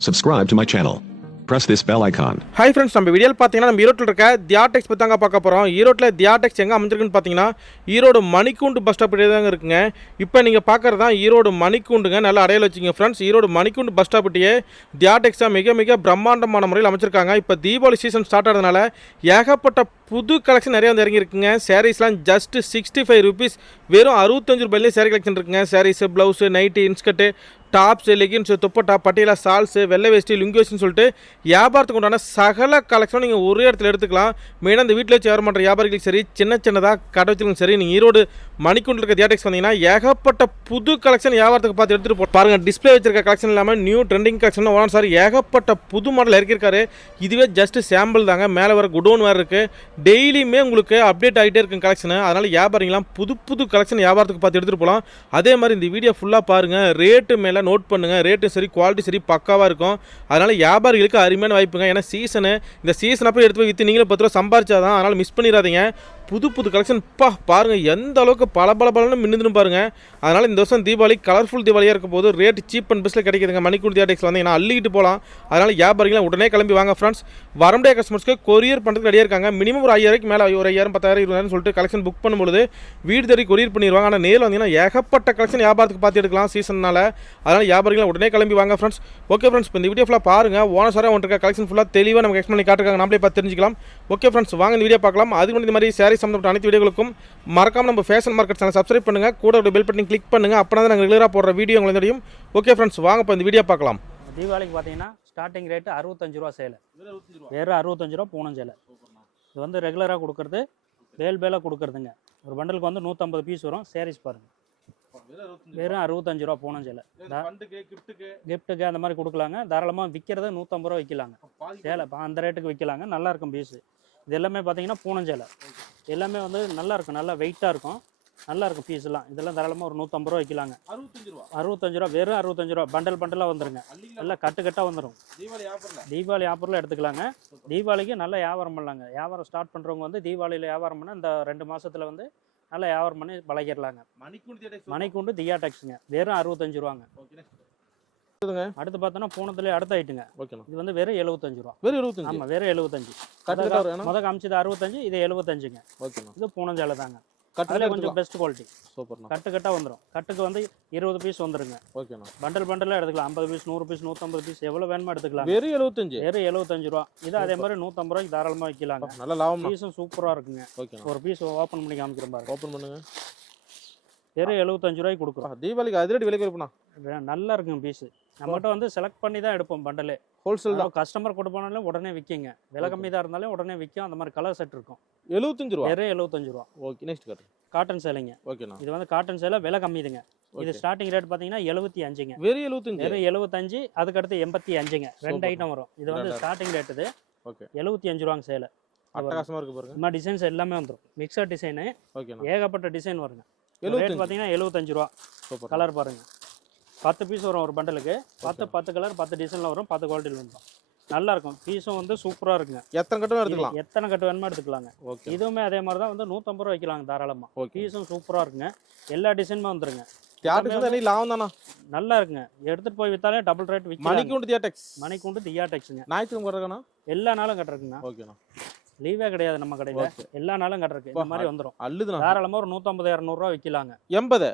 Subscribe to my channel. Press this bell icon. Hi friends நம்ம வீடியோவில் பார்த்தீங்கன்னா நம்ம ஈரோட்டில் இருக்க தியாடெக்ஸ் பற்றி தாங்க பார்க்க போகிறோம் ஈரோட்டில் தியாடெக்ஸ் எங்கே அமைஞ்சிருக்குன்னு பார்த்தீங்கன்னா ஈரோடு மணிக்கூண்டு பஸ் ஸ்டாப் தாங்க இருக்குங்க. இப்போ நீங்கள் பார்க்குறது தான் ஈரோடு மணிக்கூண்டுங்க. நல்லா அடையாளம் வச்சுங்க ஃப்ரெண்ட்ஸ் ஈரோடு மணிக்கூண்டு பஸ் ஸ்டாப் ஸ்டாப்ட்டியே தியாடெக்ஸாக மிக மிக பிரம்மாண்டமான முறையில் அமைச்சிருக்காங்க. இப்போ தீபாவளி சீசன் ஸ்டார்ட் ஆகிறதுனால ஏகப்பட்ட புது கலெக்ஷன் நிறைய வந்து இறங்கியிருக்குங்க. சாரீஸ்லாம் ஜஸ்ட் சிக்ஸ்டி ஃபைவ் ருபீஸ் வெறும் அறுபத்தஞ்சு ரூபாயிலே சாரீ கலெக்ஷன் இருக்குங்க. Saris blouse night inskirt tops leggings dupatta Patiala shawls வெள்ளை வேஷ்டி லுங்கி சொல்லிட்டு வியாபாரத்துக்கு உண்டான சகல கலெக்ஷனும் நீங்கள் ஒரே இடத்துல எடுத்துக்கலாம். மெயினாக இந்த வீட்டில் வச்சு வியாபாரம் பண்ணுற வியாபாரிகளுக்கு சரி சின்ன சின்னதாக கடை வச்சுருக்கும் சரி நீங்கள் ஈரோடு மணிக்குண்டு இருக்க தியேட்டர்ஸ் வந்தீங்கன்னா ஏகப்பட்ட புது கலெக்ஷன் வியாபாரத்துக்கு பார்த்து எடுத்துகிட்டு போ பாருங்கள் டிஸ்ப்ளே வச்சிருக்க கலெக்ஷன் இல்லாமல் new trending collection owner sir ஏகப்பட்ட புது மாடல் இறக்கியிருக்காரு. இதுவே ஜஸ்ட் சாம்பிள் தாங்க. மேலே வர குடோன் வேறு இருக்குது டெய்லியுமே உங்களுக்கு அப்டேட் ஆகிட்டே இருக்கும் கலெக்ஷனு அதனால் வியாபாரிங்களாம் புது புது கலெக்ஷன் வியாபாரத்துக்கு பார்த்து எடுத்துகிட்டு போகலாம். அதே மாதிரி இந்த வீடியோ ஃபுல்லாக பாருங்கள் ரேட்டு மேலே நோட் பண்ணுங்கள் ரேட்டும் சரி குவாலிட்டி சரி பக்காவாக இருக்கும். அதனால் வியாபாரிகளுக்கு அருமையான வாய்ப்புங்க. ஏன்னா சீசனு இந்த சீசன் அப்போ எடுத்து போய் விற்று நீங்களும் பத்து ரூபா சம்பாரிச்சாதான் அதனால் மிஸ் பண்ணிடாதீங்க. புது புது கலெக்ஷன் பா பாருங்கள் எந்த அளவுக்கு பல பல பலன்னு மின்னுதுன்னு பாருங்கள் அதனால் இந்த வருஷம் தீபாவளி கலர்ஃபுல் தீபாவளியாக இருக்க போது ரேட் சீப் அண்ட் பெஸ்ட்டில் கிடைக்குதுங்க. மணிக்கூர் தியாடெக்ஸ் வந்தீங்கன்னா அள்ளிக்கிட்டு போகலாம் அதனால் வியாபாரிகள் உடனே கிளம்பி வாங்க ஃப்ரெண்ட்ஸ் வரமுடிய கஸ்டமர்ஸ்க்கு கொரியர் பண்ணுறதுக்கு ரெடியாக இருக்காங்க. மினிமம் ஒரு ஐயாயிரம் மேலே ஒரு ஐயாயிரம் பத்தாயிரம் இருபதாயிரம் சொல்லிட்டு கலெக்ஷன் புக் பண்ணும்போது வீடு தேடி கொரியர் பண்ணிடுவாங்க. ஆனால் நேரில் வந்தீங்கன்னா ஏகப்பட்ட கலெக்ஷன் வியாபாரத்துக்கு பார்த்து எடுக்கலாம் சீசனால் அதனால் வியாபாரிகள் உடனே கிளம்பி வாங்க ஃப்ரெண்ட்ஸ் ஓகே ஃப்ரெண்ட்ஸ் இப்போ இந்த வீடியோ ஃபுல்லாக பாருங்கள் ஓனர் சாராக ஒன்று கலெக்ஷன் ஃபுல்லாக தெளிவாக நமக்கு எக்ஸ்பிளைன் பண்ணி காட்டுறாங்க நம்மளே பார்த்து தெரிஞ்சுக்கலாம். ஓகே ஃப்ரெண்ட்ஸ் வாங்க இந்த வீடியோ பார்க்கலாம். அதுக்கு முன்னாடி இந்த மாதிரி சாரி சம்மந்தப்பட்ட அனைத்து வீடியோகளுக்கும் மறக்காம நம்ம ஃபேஷன் மார்க்கெட் சேனல் சப்ஸ்கிரைப் பண்ணுங்கள் கூட ஒரு பெல் பட்டன் கிளிக் பண்ணுங்கள் அப்போ தான் நாங்கள் ரெகுலராக போடுற வீடியோ உங்களுக்கு தெரியும். ஓகே ஃப்ரெண்ட்ஸ் வாங்க இப்போ இந்த வீடியோ பார்க்கலாம். தீபாவளிக்கு பார்த்தீங்கன்னா ஸ்டார்டிங் ரேட்டு அறுபத்தஞ்சு ரூபா சேலை. வெறும் அறுபத்தஞ்சு ரூபா பூனம் சேலை. இது வந்து ரெகுலராக கொடுக்குறது. பேல் பேலாக கொடுக்குறதுங்க. ஒரு பண்டலுக்கு வந்து நூற்றம்பது பீஸ் வரும். சாரீஸ் பாருங்கள் வெறும் அறுபத்தஞ்சு ரூபா பூனம் சேலை. கிஃப்ட்டுக்கு அந்த மாதிரி கொடுக்கலாங்க. தாராளமாக விற்கிறத நூற்றம்பது ரூபா விற்கலாங்க சேலை அந்த ரேட்டுக்கு விற்கலாங்க நல்லா இருக்கும் பீஸு இது எல்லாமே பார்த்தீங்கன்னா பூனம் சேலை எல்லாமே வந்து நல்லா இருக்கும். நல்லா வெயிட்டாக இருக்கும். நல்லா இருக்கும் பீஸ் எல்லாம். இதெல்லாம் தாராளமாக ஒரு நூற்றம்பது ரூபா விற்கலாங்க. அறுபத்தஞ்சு ரூபா. வெறும் அறுபத்தஞ்சு ரூபா. பண்டல் பண்டலாக வந்துருங்க. எல்லாம் கட்டு கட்டாக வந்துடும் தீபாவளி ஆஃபரில் எடுத்துக்கலாங்க. தீபாவளிக்கு நல்ல வியாபாரம் பண்ணலாங்க. வியாபாரம் ஸ்டார்ட் பண்ணுறவங்க வந்து தீபாவளியில் வியாபாரம் பண்ண இந்த ரெண்டு மாசத்துல வந்து நல்ல வியாபாரம் பண்ணி பழகிடலாங்க மணிக்குண்டு தியா டேக்ஸுங்க வெறும் அறுபத்தஞ்சு ரூபாங்க. அடுத்து பார்த்தோன்னா பூனத்துலேயே அடுத்த ஐட்டுங்க. ஓகேண்ணா இது வந்து வெறும் எழுபத்தஞ்சு ரூபா. வெறும் இருபத்தஞ்சு ஆமாம் வெறும் எழுபத்தஞ்சு. கட்டு கட்டா முத காமிச்சது அறுபத்தஞ்சு இது எழுபத்தஞ்சுங்க. ஓகேண்ணா இது பூனஞ்சாலை தாங்க. கட்டு அதில் கட்டா கொஞ்சம் பெஸ்ட் குவாலிட்டி சூப்பர்ண்ணா. கட்டு கட்டாக வந்துடும் கட்டுக்கு வந்து இருபது பீஸ் வந்துருங்க. ஓகேண்ணா பண்டல் பண்டலாக எடுத்துக்கலாம். ஐம்பது பீஸ் நூறு பீஸ் நூற்றம்பது பீஸ் எவ்வளோ வேணுமோ எடுத்துக்கலாம். வெறும் எழுபத்தஞ்சு? வெறும் எழுபத்தஞ்சு ரூபா. இது அதே மாதிரி நூற்றம்பது ரூபாய்க்கு தாராளமாக விற்கலாங்க நல்ல லாபம்ண்ணா. பீஸும் சூப்பராக இருக்குங்க. ஓகேண்ணா ஒரு பீஸ் ஓப்பன் பண்ணி காமிக்கிற பாருங்க. ஓப்பன் பண்ணுங்க. வெறும் எழுபத்தஞ்சு ரூபாய்க்கு கொடுக்குறோம். தீபாவளிக்கு அதிரடி விலை குறைப்புண்ணா வே- நல்லா இருக்குங்க பீஸு நம்மகிட்ட வந்து செலக்ட் பண்ணி தான் எடுப்போம் பண்டலே ஹோல்சேல் தான். கஸ்டமர் கொண்டு போனாலும் உடனே விற்கிங்க. விலை கம்மி தான் இருந்தாலும் உடனே விற்கும். அந்த மாதிரி கலர் செட் இருக்கும். எழுபத்தஞ்சு ரூபா? வெறும் எழுபத்தஞ்சு ரூபா. ஓகே நெக்ஸ்ட் கட்டு காட்டன் சேலைங்க ஓகேண்ணா இது வந்து காட்டன் சேலை விலை கம்மிதுங்க. இது ஓகே ஸ்டார்டிங் ரேட் பார்த்தீங்கன்னா எழுபத்தி அஞ்சுங்க. வெறும் எழுபத்தஞ்சு வெறும் எழுபத்தஞ்சு அதுக்கடுத்து எண்பத்தி அஞ்சுங்க. ரெண்டு. ஐட்டம் வரும். இது வந்து. ஸ்டார்டிங் ரேட் இது. ஓகே எழுபத்தி அஞ்சு ரூபாங்க சேலை அட்டகாசமா இருக்கு பாருங்க. மாதிரி டிசைன்ஸ் எல்லாமே வந்துடும் மிக்சர் டிசைனு ஓகேண்ணா ஏகப்பட்ட டிசைன் வருங்க. ரேட் பார்த்தீங்கன்னா எழுபத்தஞ்சு ரூபா. கலர் பாருங்க. பத்து பீஸ் வரும் ஒரு பண்டலுக்கு பத்து பத்து கலர் பத்து டிசைனில் வரும் பத்து குவாலிட்டியில் வந்துடும் நல்லா இருக்கும் பீஸும் வந்து சூப்பராக இருக்குங்க. எத்தனை கட்டும் இது எடுத்துக்கலாம் எத்தனை கட்டு வேணுமோ எடுத்துக்கலாங்க. ஓகே இதுவுமே அதே மாதிரி தான் வந்து நூற்றம்பது ரூபா வைக்கலாங்க தாராளமாக பீஸும் சூப்பராக இருக்குங்க. எல்லா டிசைனுமே வந்துருங்க. லாபம் தானா? நல்லா இருக்குங்க. எடுத்துகிட்டு போய் வித்தாலே டபுள் ரேட் விற்கலாம் மணிக்கு உண்டு தியாடெக்ஸ் மணிக்குண்டு தியா டெக்ஸுங்க ஞாயிற்றுக்கிழமை எல்லா நாளும் கட்டுறதுங்க ஓகேண்ணா லீவே கிடையாது நம்ம கடையில். ஓகே எல்லா நாளும் கட்டுறதுக்கு. இந்த மாதிரி வந்துடும் அல்லுதுண்ணா தாராளமாக ஒரு நூற்றம்பது இரநூறுவா விற்கலாங்க எண்பது?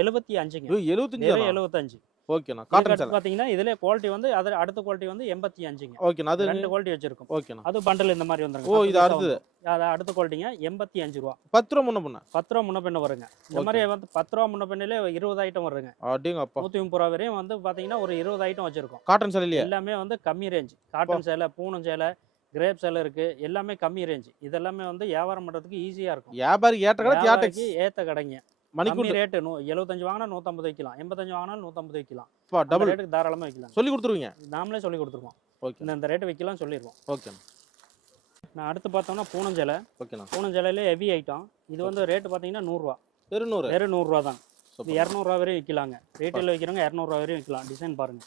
எழுபத்தி அஞ்சுங்க. எழுபத்தஞ்சு எழுபத்தஞ்சு ஓகேண்ணா காட்டன் சேலை பார்த்தீங்கன்னா இதுல குவாலிட்டி வந்து அது அடுத்த குவாலிட்டி வந்து எண்பத்தி அஞ்சுங்க. ஓகேண்ணா அது ரெண்டு குவாலிட்டி வச்சிருக்கும். ஓகேண்ணா அது பண்டல் இந்த மாதிரி வந்துருங்க. ஓ இது அடுத்தது. வந்துரும். அது அடுத்த குவாலிட்டிங்க எண்பத்தி அஞ்சு ரூபா. பத்து ரூபா முன்ன பண்ண பத்து ரூபா முன்ன பின்ன வருங்க. இந்த. மாதிரி வந்து பத்து ரூபா முன்ன பின்னிலே இருபது ஐட்டம் வருங்க. அப்படிங்க அப்பா. நூற்றி முப்பது ரூபா வரையும் வந்து பார்த்தீங்கன்னா ஒரு இருபது ஐட்டம் வச்சிருக்கோம். காட்டன் சேலையிலேயே எல்லாமே வந்து கம்மி ரேஞ்ச் காட்டன் சேலை பூனம் சேலை கிரேப் சேலை இருக்கு. எல்லாமே கம்மி ரேஞ்ச் இதெல்லாமே வந்து வியாபாரம் பண்றதுக்கு ஈஸியா இருக்கும். வியாபாரி ஏற்ற கடை ஏத்த கடைங்க. மணிக்கு ரேட்டு நூ எழுபத்தஞ்சு வாங்கினா நூற்றம்பது வைக்கலாம். எண்பத்தஞ்சு வாங்கினா நூற்றம்பது வைக்கலாம். டபுள் ரேட்டுக்கு தாராளமாக வைக்கலாம். சொல்லி கொடுத்துருவீங்க. நாமளே சொல்லி கொடுத்துருக்கோம். ஓகே. இந்த ரேட்டு வைக்கலாம் சொல்லிடுவோம் ஓகேண்ணா நான் அடுத்து பார்த்தோம்னா பூனஞ்சேலை ஓகேண்ணா பூனஞ்சேலையில ஹெவி ஐட்டம் இது வந்து ரேட்டு பார்த்தீங்கன்னா நூறுரூவா இருநூறு வெறும் நூறுரூவா தான். இரநூறுவா வரையும் விற்கலாங்க. ரீட்டைலில் விற்கிறவங்க இரநூறுவா வரையும் விற்கலாம். டிசைன் பாருங்க.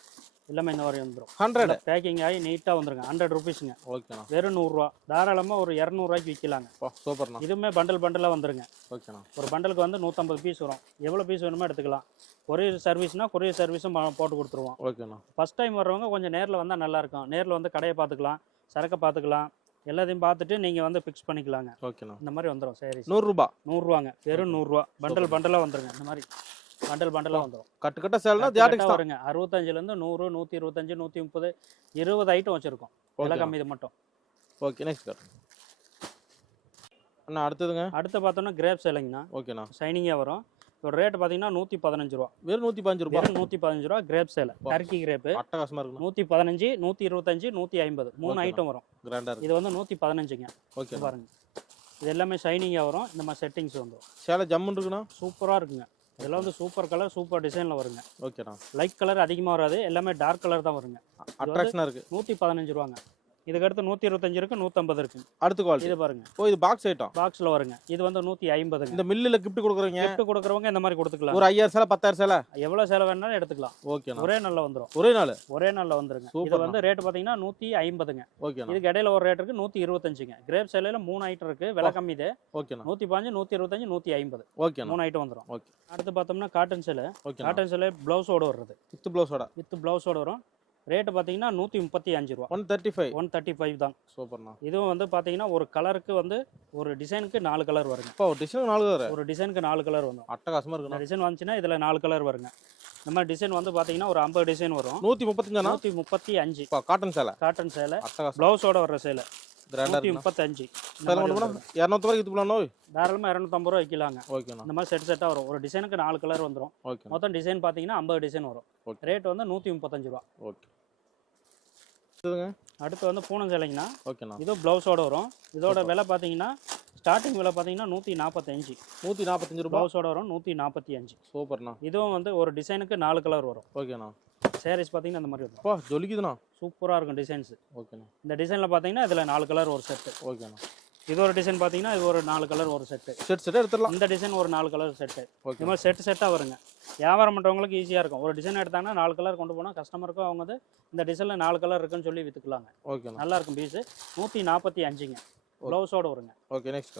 எல்லாமே இந்த மாதிரி வந்துடும் ஹண்ட்ரட் பேக்கிங் ஆகி நீட்டாக வந்துருங்க. ஹண்ட்ரட் ருபீஸுங்க ஓகேண்ணா வெறும் நூறுரூவா தாராளமாக ஒரு இரநூறுவாய்க்கு விற்கலாங்க சூப்பர்ண்ணா. இதுவுமே பண்டல் பண்டலாக வந்துருங்க. ஓகேண்ணா ஒரு பண்டலுக்கு வந்து நூற்றம்பது பீஸ் வரும். எவ்வளோ பீஸ் வேணுமோ எடுத்துக்கலாம். கொரியர் சர்வீஸ்னால் கொரியர் சர்வீஸும் போட்டு கொடுத்துருவோம். ஓகேண்ணா ஃபஸ்ட் டைம் வர்றவங்க கொஞ்சம் நேரில் வந்தால் நல்லாயிருக்கும். நேரில் வந்து கடையை பார்த்துக்கலாம் சரக்கை பார்த்துக்கலாம். எல்லாத்தையும் பார்த்துட்டு நீங்கள் வந்து ஃபிக்ஸ் பண்ணிக்கலாங்க. ஓகேண்ணா இந்த மாதிரி வந்துடும் சரி நூறுரூபா நூறுரூவாங்க வெறும் நூறுரூவா பண்டல் பண்டலாக வந்துருங்க. இந்த மாதிரி. பண்டல் பண்டலாக வந்துடும் கட்டு கட்ட சேல்னா தியாட்டிக்ஸ் வருங்க. அறுபத்தஞ்சிலேருந்து நூறு நூற்றி இருபத்தஞ்சு நூற்றி முப்பது இருபது ஐட்டம் வச்சுருக்கோம். விலை கம்மி இது மட்டும். ஓகே நெக்ஸ்ட் கார் அண்ணா அடுத்ததுங்க? அடுத்து பார்த்தோன்னா கிரேப் சேலைங்கண்ணா ஓகேண்ணா. ஷைனிங்காக வரும். இதோட ரேட் பார்த்தீங்கன்னா நூற்றி பதினஞ்சு ரூபா. வெறும் நூற்றி பதினஞ்சு ரூபா? நூற்றி பதினஞ்சு ரூபா கிரேப் சேலை. டர்க்கி கிரேப்பு அட்டகாசமாக இருக்குண்ணா. நூற்றி பதினஞ்சு நூற்றி இருபத்தஞ்சு நூற்றி ஐம்பது மூணு. ஐட்டம் வரும் கிராண்டாக இது வந்து நூற்றி பதினஞ்சுங்க ஓகே பாருங்க. இது எல்லாமே ஷைனிங்காக வரும். இந்த மாதிரி செட்டிங்ஸ் வந்துடும் சேலை ஜம்முன்னு இருக்குண்ணா? சூப்பராக இருக்குங்க. இதெல்லாம் வந்து சூப்பர் கலர் சூப்பர் டிசைனில் வருங்க. ஓகேண்ணா லைட் கலர் அதிகமாக வராது எல்லாமே டார்க் கலர் தான் வருங்க. அட்ராக்ஷனாக இருக்கு. நூற்றி பதினஞ்சு ரூபாங்க. இதுக்கடுத்து நூற்றி இருபத்தஞ்சு இருக்கு நூற்றம்பது இருக்கு. அடுத்த குவாலிட்டி இது பாருங்க. ஓ இது பாக்ஸ் ஐட்டம் பாக்ஸில் வருங்க. இது வந்து நூற்றி ஐம்பதுங்க. இந்த மில்லில் கிஃப்ட் கொடுக்குறீங்க gift கொடுக்குறவங்க இந்த மாதிரி கொடுத்துக்கலாம். ஒரு ஐயாயிரம் சேலை பத்தாயிரம் சேலை? எவ்வளோ செலவு வேணாலும் எடுத்துக்கலாம். ஓகேண்ணா ஒரே நாளில் வந்துடும் ஒரே நாள்? ஒரே நாளில் வந்துருங்க. இது. வந்து ரேட் பார்த்தீங்கன்னா நூற்றி ஐம்பதுங்க. ஓகேண்ணா இதுக்கு இடையில ஒரு ரேட் இருக்கு நூற்றி இருபத்தஞ்சுங்க. கிரேப் சேலையில் மூணு ஐட்டம் இருக்கு விலை கம்மி இது. ஓகேண்ணா நூற்றி பாஞ்சு நூற்றி இருபத்தஞ்சு நூற்றி ஐம்பது. ஓகேண்ணா மூணு ஐட்டம் வந்துடும் ஓகே அடுத்து பார்த்தோம்னா காட்டன் சேலை. காட்டன் சேலை ப்ளவுஸோட வருது வித் ப்ளவுஸோட வித் ப்ளவுஸோட வரும். ரேட்டு பார்த்தீங்கன்னா நூற்றி முப்பத்தி அஞ்சு ரூபா. One thirty five one thirty five தான். சூப்பர்ண்ணா. இதுவும் வந்து பார்த்தீங்கன்னா ஒரு கலருக்கு வந்து ஒரு டிசைனுக்கு நாலு கலர் வருங்க. இப்போ ஒரு டிசைன் நாலு கலர்? ஒரு டிசைனுக்கு நாலு கலர் வந்துடும் அட்டகாசமாக இருக்குண்ணா. டிசைன் வந்துச்சுன்னா இதில் நாலு கலர் வருங்க. இந்த மாதிரி டிசைன் வந்து பார்த்தீங்கன்னா ஒரு ஐம்பது டிசைன் வரும். நூற்றி முப்பத்தஞ்சாண்ணா? நூற்றி முப்பத்தி அஞ்சு. இப்போ காட்டன் சேலை. காட்டன் சேலை. ப்ளவுஸோட வர்ற சேலை. நூற்றி முப்பத்தஞ்சு. இரநூத்தி ரூபாய்க்கு இது பண்ணணும் தாராளமாக இரநூத்தம்பது ரூபா வைக்கலாங்க. ஓகேண்ணா. இந்த மாதிரி செட் செட்டாக வரும். ஒரு டிசைனுக்கு நாலு கலர் வந்துடும் மொத்தம் டிசைன் பார்த்தீங்கன்னா ஐம்பது டிசைன் வரும். ஓகே. ரேட் வந்து நூற்றி முப்பத்தஞ்சு ரூபா. ஓகே. இதுங்க அடுத்து வந்து பூனம் சேலைங்கண்ணா. ஓகேண்ணா. இதுவும் ப்ளவுஸோட வரும். இதோட விலை பார்த்தீங்கன்னா ஸ்டார்டிங் விலை பார்த்தீங்கன்னா நூற்றி நாற்பத்தஞ்சு நூற்றி நாற்பத்தஞ்சு ரூபா? ப்ளவுஸோட வரும் நூற்றி நாற்பத்தி அஞ்சு சூப்பர்ண்ணா. இதுவும் வந்து ஒரு டிசைனுக்கு நாலு கலர் வரும். ஓகேண்ணா. சாரீஸ் பார்த்தீங்கன்னா இந்த மாதிரி வரும். அப்பா ஜொலிக்குதுண்ணா. சூப்பராக இருக்கும் டிசைன்ஸ் ஓகேண்ணா. இந்த டிசைனில் பார்த்தீங்கன்னா இதில் நாலு கலர் ஒரு செட்டு ஓகேண்ணா. இது ஒரு டிசைன் பார்த்தீங்கன்னா இது ஒரு நாலு கலர் ஒரு செட்டு செட் செட்டாக எடுத்துடலாம். இந்த டிசைன் ஒரு நாலு கலர் செட்டு ஓகே இந்த மாதிரி செட்டு செட்டாக வருங்க. வியாபாரம் பண்ணுறவங்களுக்கு ஈஸியாக இருக்கும். ஒரு டிசைன் எடுத்தாங்கன்னா நாலு கலர் கொண்டு போனால் கஸ்டமருக்கும் அவங்க வந்து இந்த டிசைனில் நாலு கலர் இருக்குன்னு சொல்லி விற்றுக்கலாங்க ஓகேண்ணா நல்லா இருக்கும் பீஸு நூற்றி நாற்பத்தி அஞ்சுங்க ப்ளவுஸோட வருங்க. ஓகே நெக்ஸ்ட்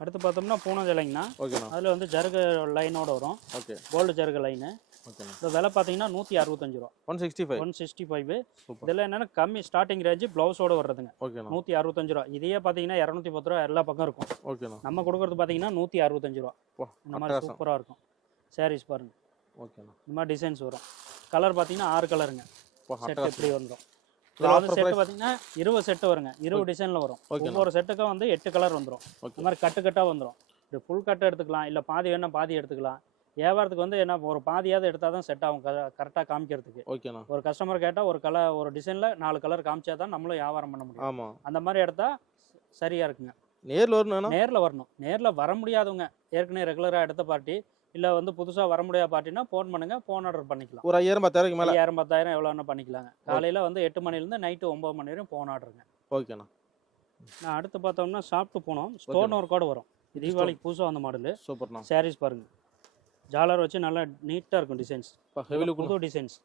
அடுத்து பார்த்தோம்னா பூனம் ஜலைங்கண்ணா ஓகேண்ணா அதில் வந்து ஜருகு லைனோட வரும். ஓகே கோல்டு ஜருகு லைனு இந்த விலை பார்த்தீங்கன்னா நூற்றி அறுபத்தஞ்சு ரூபா. One sixty five one sixty five இதில் என்னென்னா கம்மி ஸ்டார்டிங் ரேஞ்சு ப்ளவுஸோட வர்றதுங்க. நூற்றி அறுபத்தஞ்சு ரூபா. இதையே பார்த்தீங்கன்னா இரநூத்தி பத்து ரூபா எல்லா பக்கம் இருக்கும். ஓகேண்ணா. நம்ம கொடுக்குறது பார்த்தீங்கன்னா நூற்றி அறுபத்தஞ்சு ரூபா. இந்த மாதிரி சூப்பராக இருக்கும். சாரீஸ் பாருங்க. ஓகேண்ணா. இந்த மாதிரி டிசைன்ஸ் வரும். கலர் பார்த்தீங்கன்னா ஆறு கலருங்க செட் எப்படி வந்துடும் இது செட்டு? பார்த்தீங்கன்னா இருபது செட்டு வருங்க. இருபது டிசைனில் வரும். ஒவ்வொரு செட்டுக்கும் வந்து எட்டு கலர் வந்துடும் ஓகே. இந்த மாதிரி கட்டு கட்டாக வந்துடும் இது ஃபுல் கட்டு எடுத்துக்கலாம். இல்லை பாதி வேணா பாதி எடுத்துக்கலாம். வியாபாரத்துக்கு வந்து என்ன ஒரு பாதியாவது எடுத்தால் தான் செட் ஆகும் கரெக்டாக காமிக்கிறதுக்கு. ஓகேண்ணா. ஒரு கஸ்டமர் கேட்டால் ஒரு கலர் ஒரு டிசைனில் நாலு கலர் காமிச்சா தான் நம்மளும் வியாபாரம் பண்ண முடியும். ஆமாம் அந்த மாதிரி எடுத்தா சரியாக இருக்குங்க. நேரில் வரணும்ண்ணா நேரில் வரணும். நேரில் வர முடியாதவங்க ஏற்கனவே ரெகுலராக எடுத்த பார்ட்டி இல்லை வந்து புதுசாக வர முடியாத பார்ட்டினா ஃபோன் பண்ணுங்க ஃபோன் ஆர்டர் பண்ணிக்கலாம். ஒரு ஐயாயிரம் பத்தாயிரம் மேலே. ஐயாயிரம் பத்தாயிரம் எவ்வளோ வேணா பண்ணிக்கலாங்க. காலையில் வந்து எட்டு மணிலேருந்து நைட்டு ஒம்பது மணி வரையும் ஃபோன் ஆர்டருங்க ஓகேண்ணா. நான் அடுத்து பார்த்தோம்னா சாப்பிட்டு போனோம். ஸ்டோன் ஒர்க் கூட வரும். தீபாவளிக்கு புதுசாக வந்த மாடலு. சூப்பர்ண்ணா. சாரீஸ் பாருங்க. ஜாலர் வச்சு நல்லா நீட்டாக இருக்கும் டிசைன்ஸ் ஹெவிலி புது டிசைன்ஸ்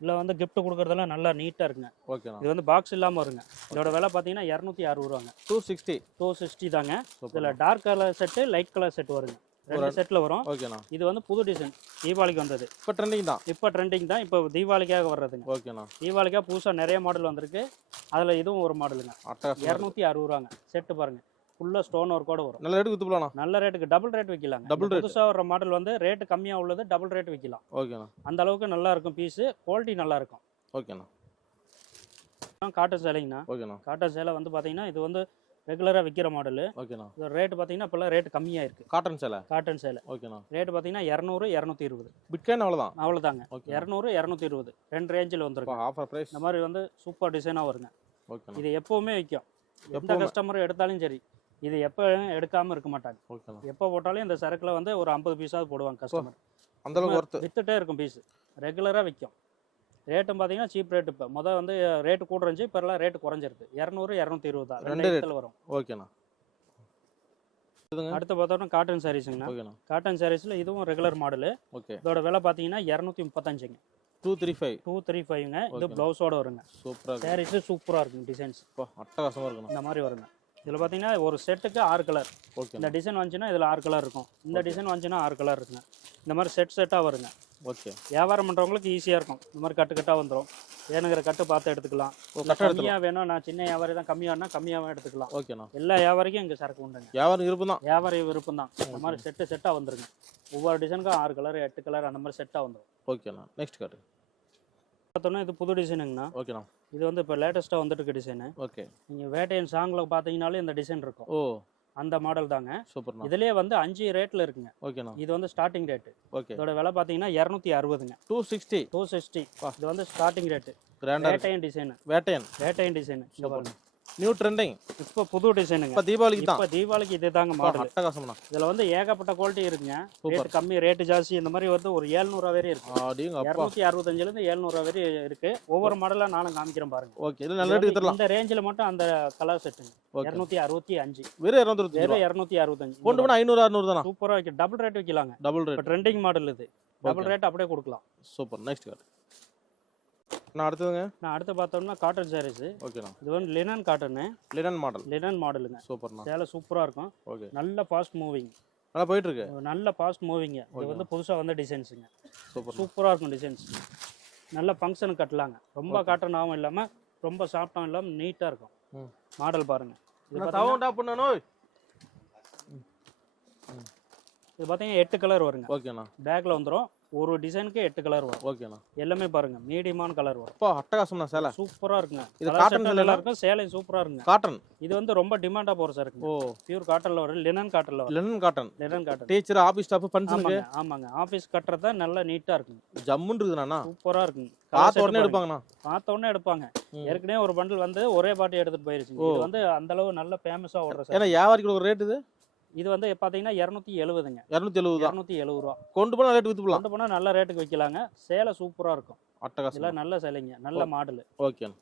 இல்லை வந்து gift கொடுக்குறதெல்லாம் நல்லா நீட்டாக இருக்குங்க. ஓகேண்ணா இது வந்து பாக்ஸ் இல்லாமல் வருங்க. இதோட விலை பார்த்தீங்கன்னா இரநூத்தி அறுபது ரூபாங்க. டூ சிக்ஸ்டி டூ சிக்ஸ்டி தாங்க. இதில் dark colour set light colour set வருங்க. ரெண்டு செட்டில் வரும். ஓகேண்ணா இது வந்து புது டிசைன் தீபாவளிக்கு வந்தது. இப்போ ட்ரெண்டிங் தான். இப்போ ட்ரெண்டிங் தான். இப்போ தீபாவளிக்காக வர்றதுங்க. ஓகேண்ணா தீபாவளிக்காக புதுசாக நிறைய மாடல் வந்திருக்கு. அதில் இதுவும் ஒரு மாடலுங்க இரநூத்தி அறுபது ரூபாங்க. செட்டு பாருங்க. ஃபுல்லாக ஸ்டோன் ஒர்க்கோட வரும். நல்ல ரேட்டு குத்துப்பலாண்ணா நல்ல ரேட்டுக்கு டபுள் ரேட் விற்கலாங்க Double rate. புதுசாக வர்ற மாடல் வந்து ரேட்டு கம்மியாக உள்ளது டபுள் ரேட் விற்கலாம் ஓகேண்ணா. அந்த அளவுக்கு நல்லா இருக்கும் பீஸு குவாலிட்டி நல்லா இருக்கும். ஓகேண்ணா. காட்டன் சேலைங்கண்ணா. ஓகேண்ணா. காட்டன் சேலை வந்து பார்த்தீங்கன்னா இது வந்து ரெகுலராக விற்கிற மாடலு ஓகேண்ணா. ரேட்டு பார்த்தீங்கன்னா இப்போல்லாம் ரேட் கம்மியாக இருக்குது காட்டன் சேலை? காட்டன் சேலை. ஓகேண்ணா. ரேட்டு பார்த்தீங்கன்னா இரநூறு இரநூத்தி இருபது. பிட்காயின் அவ்வளோதான்? அவ்வளோதாங்க. ஓகே இரநூறு இரநூத்தி இருபது. ரெண்டு ரேஞ்சில் வந்துருக்கும் ஆஃபர் ப்ரைஸ் இந்த மாதிரி வந்து சூப்பர் டிசைனாக வருங்க. ஓகேண்ணா. இது எப்போவுமே விற்கும் எந்த எப்பவுமே. கஸ்டமர் எடுத்தாலும் சரி. இது எப்போ எடுக்காமல் இருக்க மாட்டாங்க. எப்போ போட்டாலும் இந்த சரக்கில் வந்து ஒரு ஐம்பது பீஸாவது போடுவாங்க கஸ்டமர் அந்த அளவுக்கு ஒர்த்து வித்துட்டே இருக்கும் பீஸ் ரெகுலராக விற்கும் ரேட்டும் பார்த்தீங்கன்னா சீப் ரேட் இப்போ. மொதல் வந்து ரேட்டு கூட இருந்துச்சு இப்போ எல்லாம் ரேட்டு குறைஞ்சிருக்கு. இரநூறு இரநூத்தி இருபது தான். ரெண்டு. இடத்துல வரும். ஓகேண்ணா. அடுத்து பார்த்தோம்னா காட்டன் சாரீஸுங்கண்ணா காட்டன் சாரீஸில் இதுவும் ரெகுலர் மாடலு ஓகே. இதோட விலை பார்த்தீங்கன்னா இரநூத்தி முப்பத்தஞ்சுங்க. Two three five two three ஃபைவ்ங்க இது. ப்ளவுஸோட வருங்க. சூப்பராக சாரீஸு சூப்பராக இருக்கும் டிசைன்ஸ் அட்டகாசமாக இந்த மாதிரி வருங்க. இதில் பார்த்தீங்கன்னா ஒரு செட்டுக்கு ஆறு கலர் ஓகே இந்த டிசைன் வந்துச்சுன்னா இதில் ஆறு கலர் இருக்கும். இந்த டிசைன் வந்துச்சுன்னா ஆறு கலர் இருக்குங்க. இந்த மாதிரி செட் செட்டாக வருங்க. ஓகே வியாபாரம் பண்ணுறவங்களுக்கு ஈஸியாக இருக்கும். இந்த மாதிரி கட்டு கட்டாக வந்துடும் வேணுங்கிற கட்டு பார்த்து எடுத்துக்கலாம். கம்மியாக வேணும் நான் சின்ன வியாபாரி தான் கம்மியாகனா கம்மியாகவும் எடுத்துக்கலாம். ஓகேண்ணா எல்லா வியாபாரிக்கும் இங்கே சரக்கு உண்டுங்க. வியாபாரம் இருப்பு தான். வியாபாரி விருப்பம் தான். இந்த மாதிரி செட்டு செட்டாக வந்துருங்க. ஒவ்வொரு டிசைனுக்கும் ஆறு கலர் எட்டு கலர் அந்த மாதிரி செட்டாக வந்துடும் ஓகேண்ணா நெக்ஸ்ட் காட்டு பார்த்தோன்னா இது புது டிசைனுங்கண்ணா ஓகேண்ணா இது வந்து இப்போ லேட்டஸ்ட்டாக வந்துட்டு டிசைனு ஓகே. நீங்கள் வேட்டையன் சாங்கில் பார்த்தீங்கனாலே இந்த டிசைன் இருக்கும். ஓ. அந்த மாடல் தாங்க. சூப்பர்ண்ணா. இதுலேயே வந்து அஞ்சு ரேட்டில் இருக்குங்க. ஓகேண்ணா. இது வந்து ஸ்டார்டிங் ரேட்டு ஓகே. இதோட விலை பார்த்தீங்கன்னா இரநூத்தி அறுபதுங்க. டூ சிக்ஸ்டி டூ சிக்ஸ்டி இது வந்து ஸ்டார்டிங் ரேட்டு கிராண்டாக Vettaiyan design Vettaiyan. Vettaiyan design new trending இப்போ புது டிசைனுங்க இப்போ தீபாவளிக்கு தான். இப்போ தீபாவளிக்கு இது தாங்க மாடல் அட்டகாசம்ண்ணா இதில் வந்து ஏகப்பட்ட குவாலிட்டி இருக்குங்க. ரேட் கம்மி ரேட்டு ஜாஸ்தி இந்த மாதிரி வந்து ஒரு ஏழ்நூறுவா வரை இருக்கு. இரநூத்தி அறுபத்தஞ்சிலேருந்து ஏழ்நூறுவா வரை இருக்கு. ஒவ்வொரு மாடலாக நானும் காமிக்கிறேன் பாருங்க. ஓகே இது நல்ல ரேட்டுக்கு தரலாம். இந்த ரேஞ்சில் மட்டும் அந்த கலர் செட்டுங்க இரநூத்தி அறுபத்தி அஞ்சு. வெறும் இரநூத்தி வெறும் இரநூத்தி அறுபத்தஞ்சு. கொண்டு போனால் ஐநூறு அறுநூறு தானா? சூப்பராக வைக்க டபுள் ரேட் வைக்கலாங்க. டபுள் ரேட் ட்ரெண்டிங் மாடல் இது. டபுள். ரேட் அப்படியே கொடுக்கலாம். சூப்பர் நெக்ஸ்ட் காட்டு நான் அடுத்ததுங்க. நான் அடுத்து பார்த்தோம்னா காட்டன் சாரீஸ் ஓகேண்ணா இது வந்து linen cotton linen model linen மாடலுங்க சூப்பர்ண்ணா. சேலை சூப்பராக இருக்கும். ஓகே நல்ல ஃபாஸ்ட் மூவிங் நல்லா போயிட்டு இருக்கு நல்ல ஃபாஸ்ட் மூவிங்க இது. வந்து புதுசாக வந்த டிசைன்ஸுங்க சூப்பர் சூப்பராக இருக்கும் டிசைன்ஸ் நல்ல ஃபங்க்ஷனுக்கு கட்டலாங்க. ரொம்ப Okay. காட்டனாகவும் இல்லாமல் ரொம்ப சாஃப்டாகவும் இல்லாமல் நீட்டாக இருக்கும். மாடல் பாருங்க. இது சவுண்டா பண்ணணும் இது பார்த்தீங்கன்னா எட்டு கலர் வருங்க. ஓகேண்ணா. பேக்கில் வந்துடும் ஒரு டிசைனுக்கு எட்டு கலர் வரும். ஓகேண்ணா. எல்லாமே பாருங்க மீடியமான கலர் வரும். அப்பா அட்டகாசம்ண்ணா சேலை. சூப்பராக இருக்குங்க. இது சேலையா? நல்லா இருக்கும் சேலை சூப்பராக இருக்குங்க. காட்டன் இது வந்து ரொம்ப டிமாண்டாக போகிற சார் ஓ. பியூர் காட்டனில் வரும் லினன் காட்டனில் வரும். Linen cotton linen cotton teacher office staff ஃபங்க்ஷனுக்கு ஆமாங்க ஆஃபீஸ் கட்டுறது தான் நல்லா நீட்டாக இருக்குங்க. ஜம்முன்னு இருக்குதுண்ணா. சூப்பராக இருக்குங்க. Colour பார்த்த உடனே. எடுப்பாங்கண்ணா. பார்த்த உடனே எடுப்பாங்க. ஏற்கனவே ஒரு பண்டில் வந்து ஒரே பாட்டி எடுத்துட்டு போயிருச்சு. இது வந்து அந்த அளவு நல்ல ஃபேமஸாக ஓடுற சார் ஏன்னா வியாபாரிக்கு ஒரு ரேட் இது? இது வந்து பார்த்தீங்கன்னா இரநூத்தி எழுபதுங்க இரநூத்தி எழுபது இரநூத்தி எழுபது ரூபா. கொண்டு போனால் ரேட் வித்து போகலாம் கொண்டு போனால் நல்ல ரேட்டுக்கு வைக்கலாங்க. சேலை சூப்பராக இருக்கும். அட்டகாசம் இதெல்லாம் நல்ல சேலைங்க. நல்ல மாடல் ஓகேண்ணா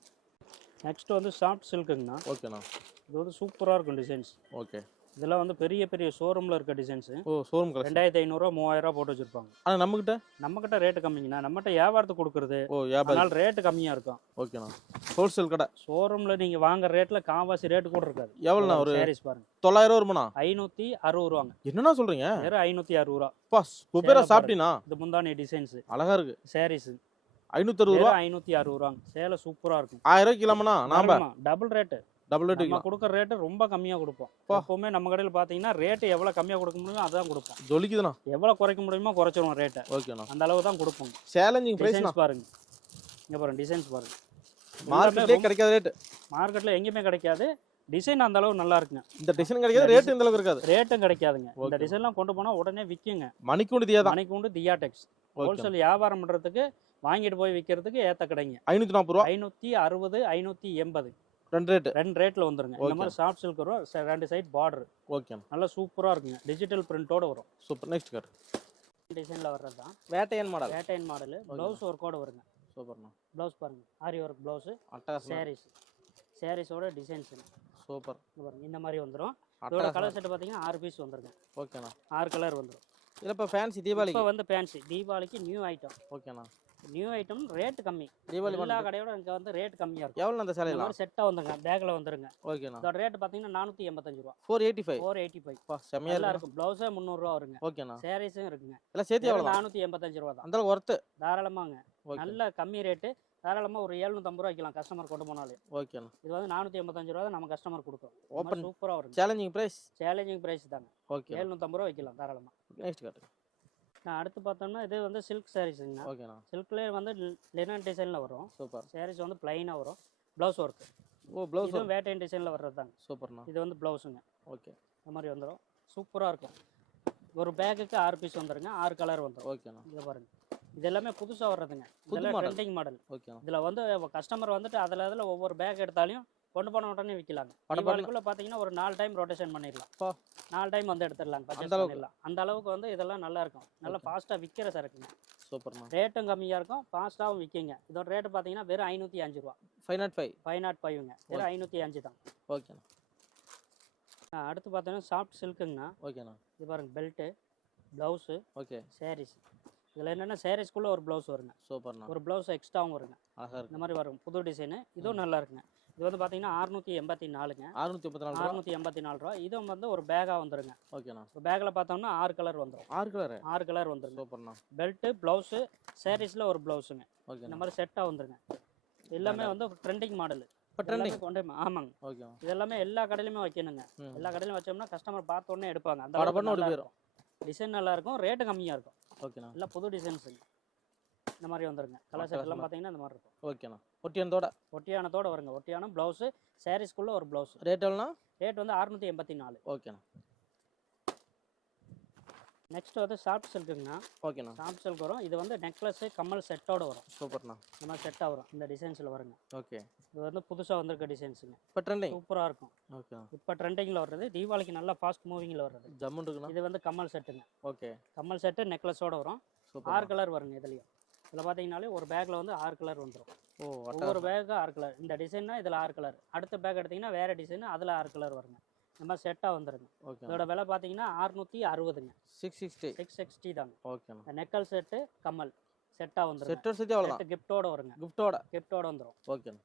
நெக்ஸ்ட் வந்து சாஃப்ட் சில்க்குங்கண்ணா ஓகேண்ணா இது வந்து சூப்பராக இருக்கும் டிசைன்ஸ் ஓகே இதெல்லாம் வந்து பெரிய பெரிய ஷோரூமில் இருக்க டிசைன்ஸு ஓ ஷோரூம் ரெண்டாயிரத்தி ஐநூறுரூவா மூவாயிரரூவா போட்டு வச்சிருப்பாங்க. ஆனால் நம்மக்கிட்ட நம்மக்கிட்ட ரேட்டு கம்மிங்கண்ணா. நம்மகிட்ட வியாபாரத்துக்கு கொடுக்குறது. ஓ வியாபாரி அதனால ரேட்டு கம்மியாக இருக்கும். ஓகேண்ணா ஹோல்சேல் கடை. ஷோரூமில் நீங்கள் வாங்குற ரேட்டில் காவாசி ரேட்டு கூட இருக்காது. எவ்வளோண்ணா ஒரு சாரீஸ் பாருங்க. தொள்ளாயிரம் வருமாண்ணா ஐநூற்றி அறுபது ரூபாங்க என்னண்ணா சொல்கிறீங்க வெறும் ஐநூற்றி அறுபது ரூபா. அப்பா குபேரா சாப்பிட்டீனா இது முந்தானி டிசைன்ஸு அழகா இருக்கு. சாரீஸ் ஐநூத்தி அறுபது ரூபா ஐநூற்றி அறுபது ரூபாங்க. சேலை சூப்பராக இருக்கும். ஆயிரம் ரூபாய்க்கு இல்லாமண்ணா நாம? டபுள் ரேட்டு டபுள் ரேட் கொடுக்குற ரேட்டு ரொம்ப கம்மியாக கொடுப்போம். எப்பவுமே நம்ம கடையில் பார்த்தீங்கன்னா ரேட்டு எவ்வளோ கம்மியாக கொடுக்க முடியுமோ அதான் கொடுப்போம். ஜொலிக்குதுண்ணா. எவ்வளோ குறைக்க முடியுமோ குறைச்சிருவோம் ரேட்டை ஓகேண்ணா. அந்த அளவு தான் கொடுப்போம். சேலஞ்சிங் டிசைன்ஸ் பாருங்க. இங்கே பாருங்க டிசைன்ஸ் பாருங்க. மார்க்கெட்லேயே கிடைக்காத ரேட் மார்க்கெட்டில் எங்கேயுமே கிடைக்காது. டிசைன் அந்த அளவு நல்லா இருக்குங்க. இந்த டிசைன் கிடைக்காத ரேட் இந்த அளவுக்கு இருக்காது. ரேட்டும் கிடைக்காதுங்க. இந்த. டிசைன்லாம் கொண்டு போனால் உடனே விற்குங்க மணிக்கூண்டு தியா தான். மணிக்கு உண்டு தியாடெக்ஸ் ஓகே. ஹோல்சேல் வியாபாரம் பண்ணுறதுக்கு வாங்கிட்டு போய் விற்கிறதுக்கு ஏற்ற கடைங்க. ஐநூத்தி நாற்பது ரூபா. ஐநூற்றி அறுபது ஐநூற்றி எண்பது. ரெண்டு ரேட் ரெண்டு ரேட்டில் வந்துருங்க. இந்த. மாதிரி சாஃப்ட் சில்க் வரும். ரெண்டு சைட் பார்டர் ஓகேண்ணா நல்லா சூப்பராக இருக்குங்க. டிஜிட்டல் பிரிண்டோட வரும். சூப்பர் நெக்ஸ்ட் கார்டு டிசைனில் வர்றது தான். Vettaiyan model Vettaiyan model blouse ஒர்க்கோட வருங்க. சூப்பர்ண்ணா ப்ளவுஸ் பாருங்க. ஆரி ஒர்க் ப்ளவுஸு சாரீஸ் சாரீஸோட டிசைன்ஸுங்க சூப்பர் பாருங்க. இந்த மாதிரி வந்துடும் இதோட கலர் செட் பார்த்தீங்கன்னா ஆறு பீஸ் வந்துருங்க. ஓகேண்ணா ஆறு கலர் வந்துடும் இல்லை இப்போ ஃபேன்சி இப்போ தீபாவளிக்கு வந்து ஃபேன்சி தீபாவளிக்கு நியூ ஐட்டம் ஓகேண்ணா நியூ ஐட்டம் ரேட் கம்மி. தீபாவளி எல்லா கடையோட இங்கே வந்து ரேட் கம்மியாக இருக்கும். எவ்வளோ அந்த சேலையெல்லாம் மாதிரி செட்டாக வந்துருங்க. பேக்கில் வந்துருங்க. ஓகேண்ணா இதோட ரேட் பார்த்தீங்கன்னா நானூற்றி எண்பத்தஞ்சு ரூபா. Four eighty five four eighty five செம்மையாக நல்லா இருக்கும். ப்ளவுஸே முந்நூறுரூவா வருங்க. ஓகேண்ணா சாரீஸும் இருக்குங்க. எல்லாம் சேர்த்து எவ்வளோ நானூற்றி எண்பத்தஞ்சு ரூபா தான். அந்த ஒர்த்து தாராளமாங்க. ஓகே நல்ல கம்மி ரேட்டு தாராளமாக ஒரு எழுநூத்தம்பது ரூபா வைக்கலாம் கஸ்டமர் கொண்டு போனாலே. ஓகேண்ணா இது வந்து நானூற்றி எண்பத்தஞ்சு ரூபா தான் நம்ம கஸ்டமர் கொடுக்கும் Open. சூப்பராக வரும் சேலஞ்சிங் ப்ரைஸ் சேலஞ்சிங் ப்ரைஸ் தாங்க. ஓகே எழுநூத்தம்பது ரூபா வைக்கலாம் தாராளமாக நெக்ஸ்ட் கார்டு நான் அடுத்து பார்த்தோம்னா இது வந்து சில்க் சாரீஸுங்கண்ணா ஓகேண்ணா. சில்க்லேயே வந்து லினன் டிசைனில் வரும். சூப்பர். சாரீஸ் வந்து பிளைனாக வரும். ப்ளவுஸ் ஒர்க்கு ஓ ப்ளவுஸ் இதுவும் வேட்டைன் டிசைனில் வர்றது தாங்க சூப்பர்ண்ணா. இது வந்து ப்ளவுஸுங்க ஓகே. இந்த மாதிரி வந்துடும் சூப்பராக இருக்கும். ஒரு பேக்குக்கு ஆறு பீஸ் வந்துருங்க. ஆறு கலர் வந்துடும் ஓகேண்ணா. இதை பாருங்க. இது எல்லாமே புதுசாக வர்றதுங்க. புது இதெல்லாம். ட்ரெண்டிங் மாடல் ஓகேண்ணா. இதில் வந்து கஸ்டமர் வந்துட்டு அதில் அதில் ஒவ்வொரு பேக் எடுத்தாலையும் கொண்டு போன உடனே விற்கலாங்க. தீபாவளிக்குள்ள பார்த்தீங்கன்னா ஒரு நாலு டைம் ரொட்டேஷன் பண்ணிடலாம். பா. நாலு டைம் வந்து எடுத்துடலாம் பர்ச்சேஸ் அந்த அளவுக்கு. பண்ணிடலாம். அந்த அளவுக்கு வந்து இதெல்லாம் நல்லா இருக்கும். நல்லா. ஃபாஸ்ட்டாக விற்கிற சரக்குங்க சூப்பர்ண்ணா ரேட்டும் கம்மியாக இருக்கும் ஃபாஸ்ட்டாகவும் விற்கிங்க இதோட ரேட்டு பார்த்தீங்கன்னா வெறும் ஐநூற்றி அஞ்சு ரூபா. Five nought five five nought ஃபைவ்ங்க வெறும் ஐநூற்றி அஞ்சு தான். ஓகேண்ணா ஆ, அடுத்து பார்த்தீங்கன்னா சாஃப்ட் சில்க்குங்கண்ணா ஓகேண்ணா இது பாருங்க பெல்ட்டு ப்ளவுஸு ஓகே சாரீஸ் இதில் என்னென்னா சாரீஸ்க்குள்ளே ஒரு ப்ளவுஸ் வருங்க. சூப்பர்ண்ணா. ஒரு ப்ளவுஸ் எக்ஸ்ட்ராவும் வருங்க. இந்த மாதிரி வரும். புது டிசைனு இதுவும் நல்லா இருக்குங்க. இது வந்து பார்த்தீங்கன்னா அறுநூற்றி எண்பத்தி நாலுங்க. அறுநூத்தி முப்பத்தி நாலு அறுநூற்றி எண்பத்தி நாலு ரூபா. இதுவும் வந்து ஒரு பேக்காக வந்துருங்க. ஓகேண்ணா இப்போ பேக்கில் பார்த்தோம்னா ஆறு கலர் வந்துடும் ஆறு கலரு ஆறு கலர் வந்துருங்க. சூப்பர்ண்ணா. பெல்ட்டு ப்ளவுஸு சாரீஸில் ஒரு ப்ளவுஸுங்க இந்த ஓகேண்ணா மாதிரி செட்டாக வந்துருங்க. எல்லாமே வந்து ட்ரெண்டிங் மாடல் இப்போ ட்ரெண்டிங் கொண்டு ஆமாங்க. ஓகேண்ணா இதெல்லாமே எல்லா கடையிலுமே வைக்கணுங்க. எல்லா கடையிலும் வச்சோம்னா கஸ்டமர் பார்த்த உடனே எடுப்பாங்க. அந்த டிசைன் நல்லா இருக்கும். ரேட்டு கம்மியாக இருக்கும் ஓகேண்ணா எல்லாம் புது டிசைன்ஸுங்க இந்த மாதிரி வந்துருங்க. கலர். செட் எல்லாம் பார்த்தீங்கன்னா இந்த மாதிரி இருக்கும். ஓகேண்ணா ஒட்டியனத்தோட? ஒட்டியானத்தோட வருங்க. ஒட்டியானம் ப்ளவுஸு சாரீஸ்க்குள்ள ஒரு ப்ளவுஸ் ரேட் எவ்வளோண்ணா? ரேட் வந்து அறுநூற்றி எண்பத்தி நாலு. ஓகேண்ணா நெக்ஸ்ட் வந்து சாஃப்ட் சில்க்குங்கண்ணா ஓகேண்ணா சாஃப்ட் சில்க் வரும். இது வந்து நெக்லஸ் கம்மல் செட்டோட வரும். சூப்பர்ண்ணா. இந்த மாதிரி செட்டாக வரும். இந்த டிசைன்ஸில் வருங்க. ஓகே இது வந்து புதுசாக வந்திருக்க டிசைன்ஸுங்க இப்போ ட்ரெண்டிங் சூப்பராக இருக்கும். ஓகேண்ணா இப்போ ட்ரெண்டிங்கில் வர்றது தீபாவளிக்கு நல்லா ஃபாஸ்ட் மூவிங்கில் வர்றது. ஜம்முன் இருக்குண்ணா. இது வந்து கம்மல் செட்டுங்க ஓகே கம்மல் செட்டு நெக்லஸோட வரும். ஆறு கலர் வருங்க இதுலேயும். இதில் பார்த்தீங்கன்னாலே ஒரு பேக்கில் வந்து ஆறு கலர் வந்துடும் ஓ ஒவ்வொரு பேக்கு ஆறு கலர் இந்த டிசைன்னா இதில் ஆறு கலர் அடுத்த பேக் எடுத்தீங்கன்னா வேறு டிசைன் அதில் ஆறு கலர் வருங்க. இந்த மாதிரி செட்டாக வந்துருங்க. ஓகே. இதோட விலை பார்த்தீங்கன்னா அறுநூற்றி அறுபதுங்க. சிக்ஸ் சிக்ஸ்டி சிக்ஸ் சிக்ஸ்டி தாங்க. இந்த நெக்கல் செட்டு கம்மல் செட்டாக வந்துருங்க. செட்டர் செட்டு அவ்வளோதான் செட்டு கிஃப்டோட வருங்க. கிஃப்டோட கிஃப்டோட வந்துடும் ஓகேண்ணா